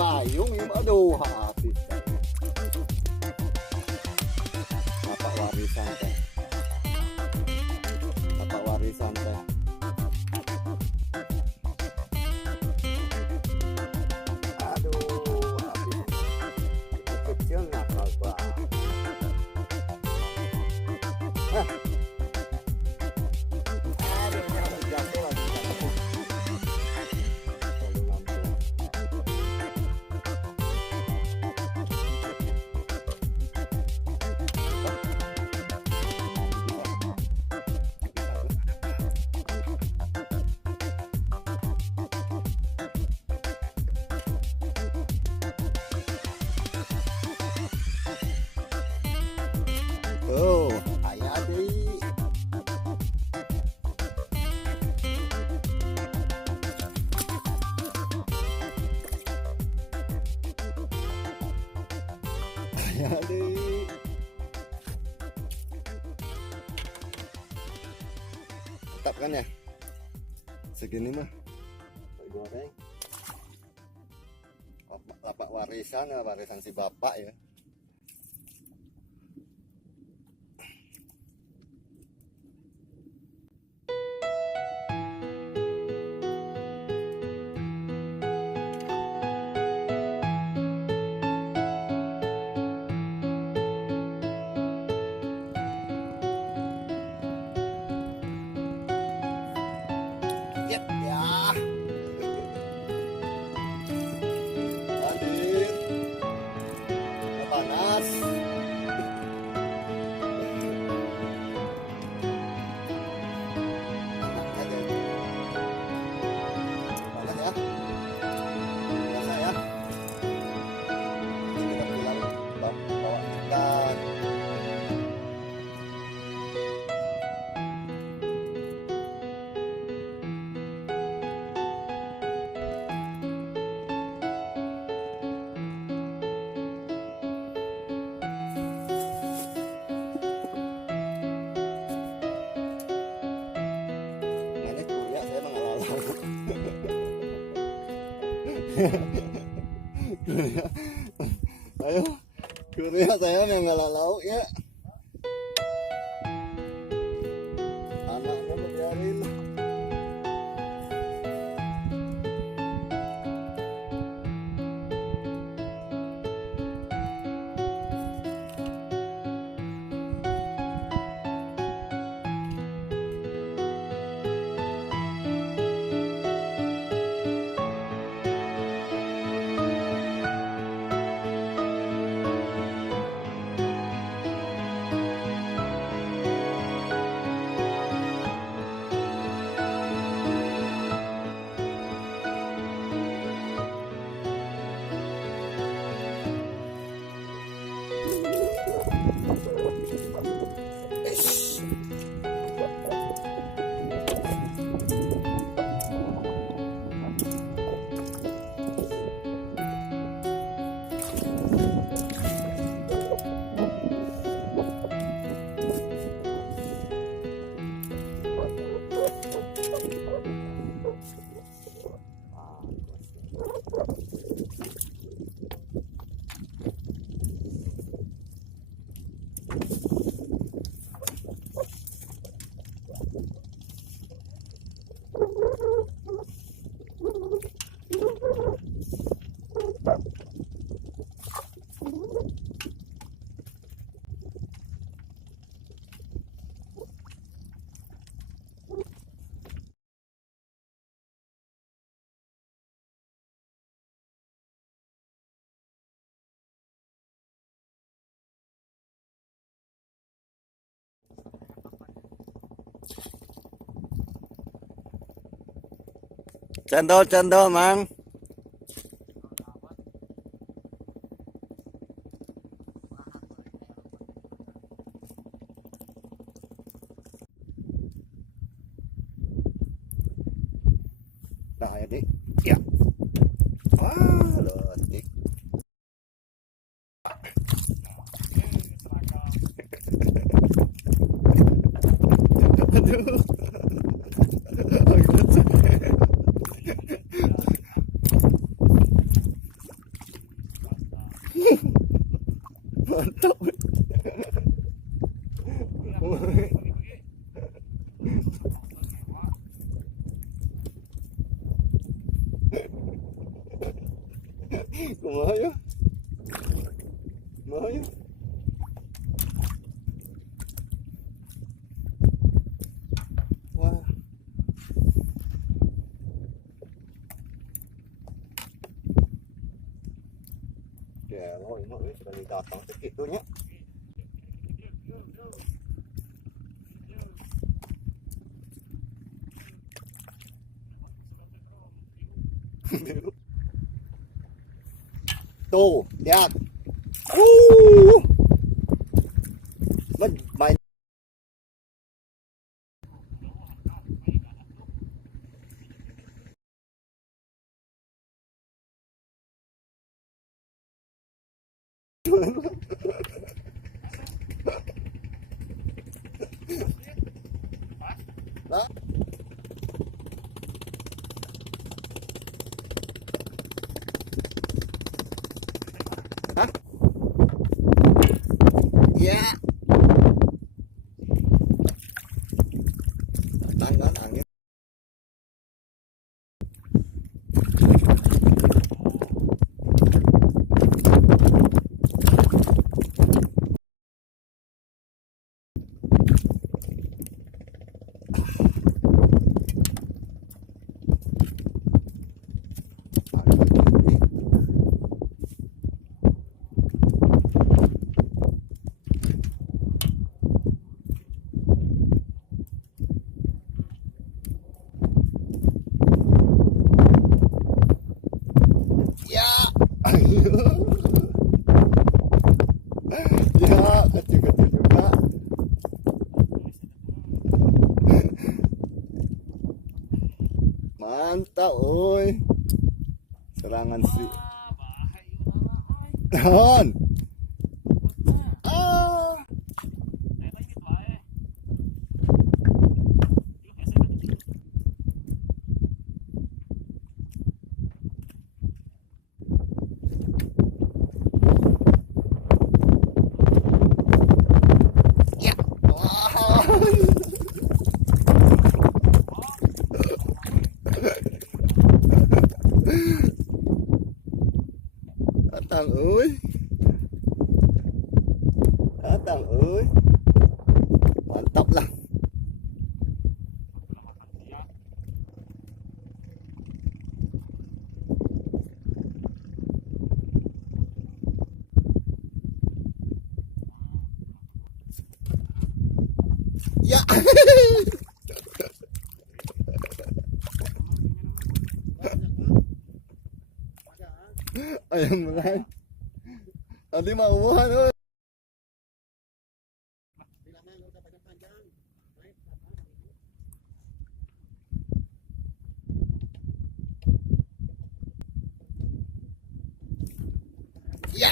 payung ini, aduh habis bapak warisan teh, bapak warisan teh. Aduh habis itu kecil nakal banget. Aduh nyamuk jatuh lagi. Oh, ayah deh. Ayah deh. Mantap kan ya? Segini mah goreng. Lapak warisan ya, warisan si bapak ya. Yep, ya. Hadir. Ayo, Korea saya yang lauk ya. Anaknya biarin. Cendol mang. Nah ya dik, ya. Wah, loh dik. Aduh. Mantap. Kumaha ya? Kumaha ya? Wah. Ya, ini sudah datang segitunya. Tuh, lihat. Main. Nah. Hah? Ya. Tangan angin. Ya, kecil-kecil juga. Mantap, oi. Serangan si Hon. Ah. datang, oi. Mantap lah. Ya. Ayo mulai. Tadi mau umuhan, oi. Ya.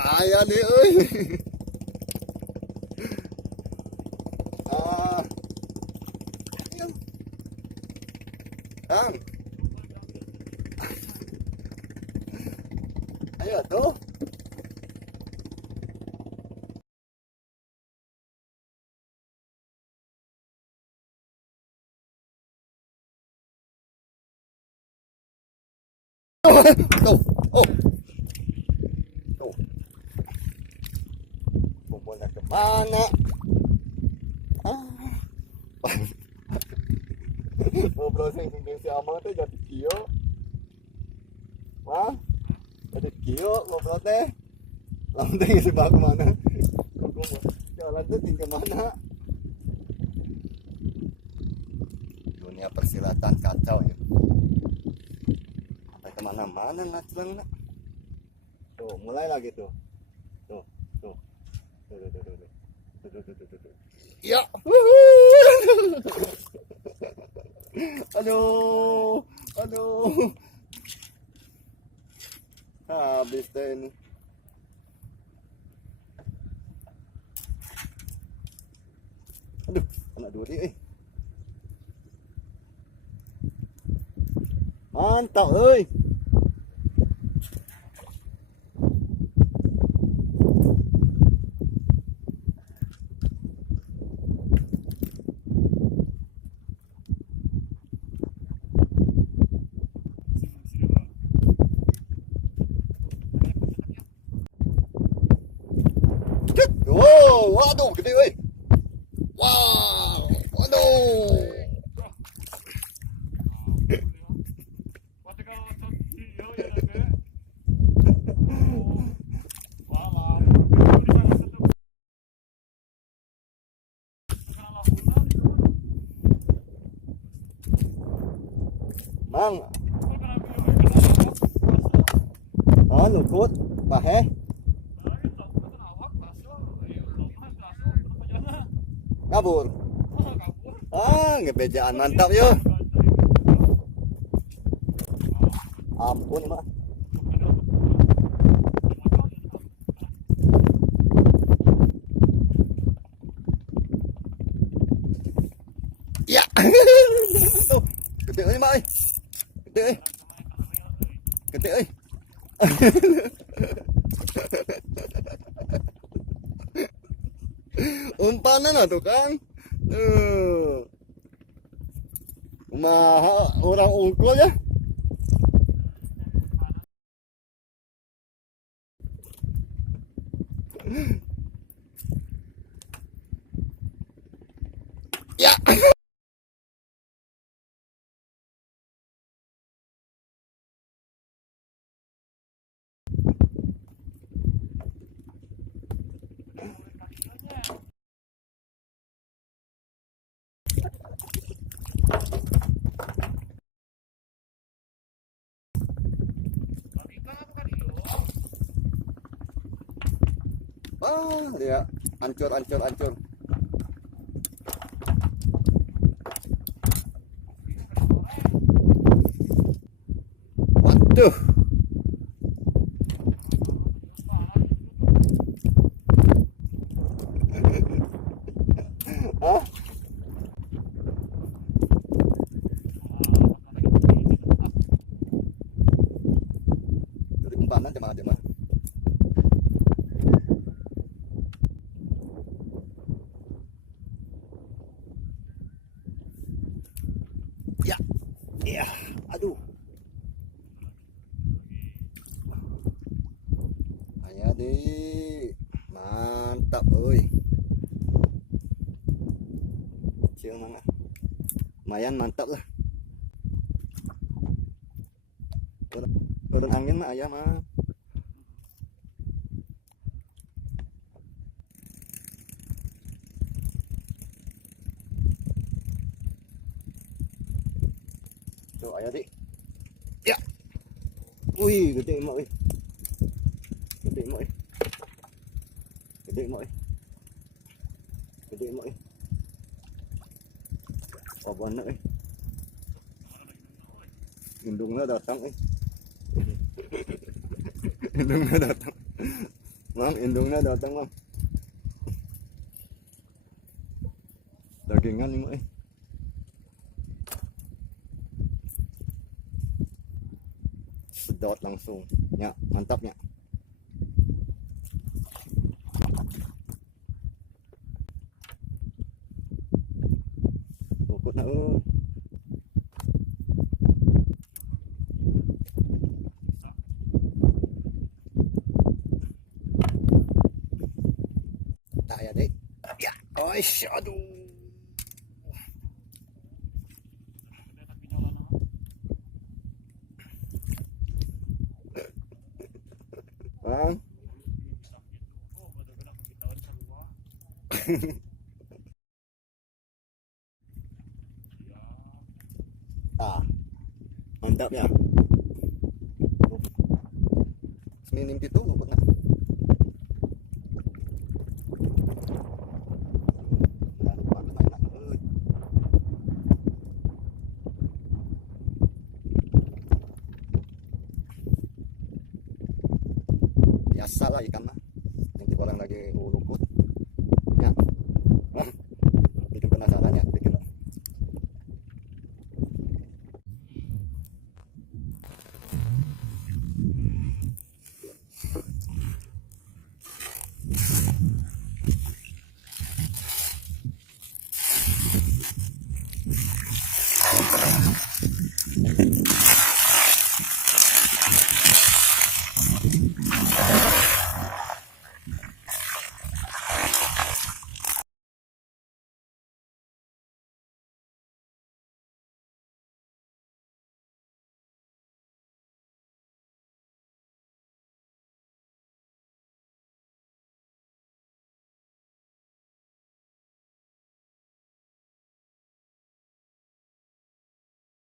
Ayah nih, oi. Kang. Ayo tuh. Tuh. Oh. Tuh. Kumpulnya kemana? Ngobrol sing si Amang teh jadi kio. Wah. Jadi kio ngobrol teh. Lamun teh ngisi bawa kemana? Jalan teh tinggal kemana? Dunia persilatan kacau ya. Sampai kemana-mana ngaclang nak. Tuh, mulai lagi tuh. Tuh. Tuh. Ya. Aduh. Habis deh ini. Aduh, anak duri. Mantap, euy. Wow, waduh gede euy. Wow, waduh. Mang. Oh, luput, pahe. Kabur. Ngebejaan mantap yo. Ampun mah. Ya. Tuh, gede euy mah. Gede euy. Gede euy. Umpanan tuh Kang. Kumaha orang unggul ya. Ya. Dia hancur. Waduh. Hah? Jadi umpanan aja mah. Ya, aduh. Adik, mantap, oi. Kecil mana? Lumayan mantap lah. Turun angin mah ayam mah. Tuh ayah dik. Ya. Wih, gede mak wih. Gede mak wih. Gede mak wih. Gede mak wih. Oh banyak wih. Indungnya datang wih. Indungnya datang. Mang, indungnya datang, Mang. Dagingan nih, Mang. Sedot langsung. Ya, mantapnya. Pokok nak. Tak ya, Dek. Ya, oish, aduh. Bang. Ah, mantap ya. Seminim itu luput nak. Biasa lah ikan mah. Nanti orang lagi luput.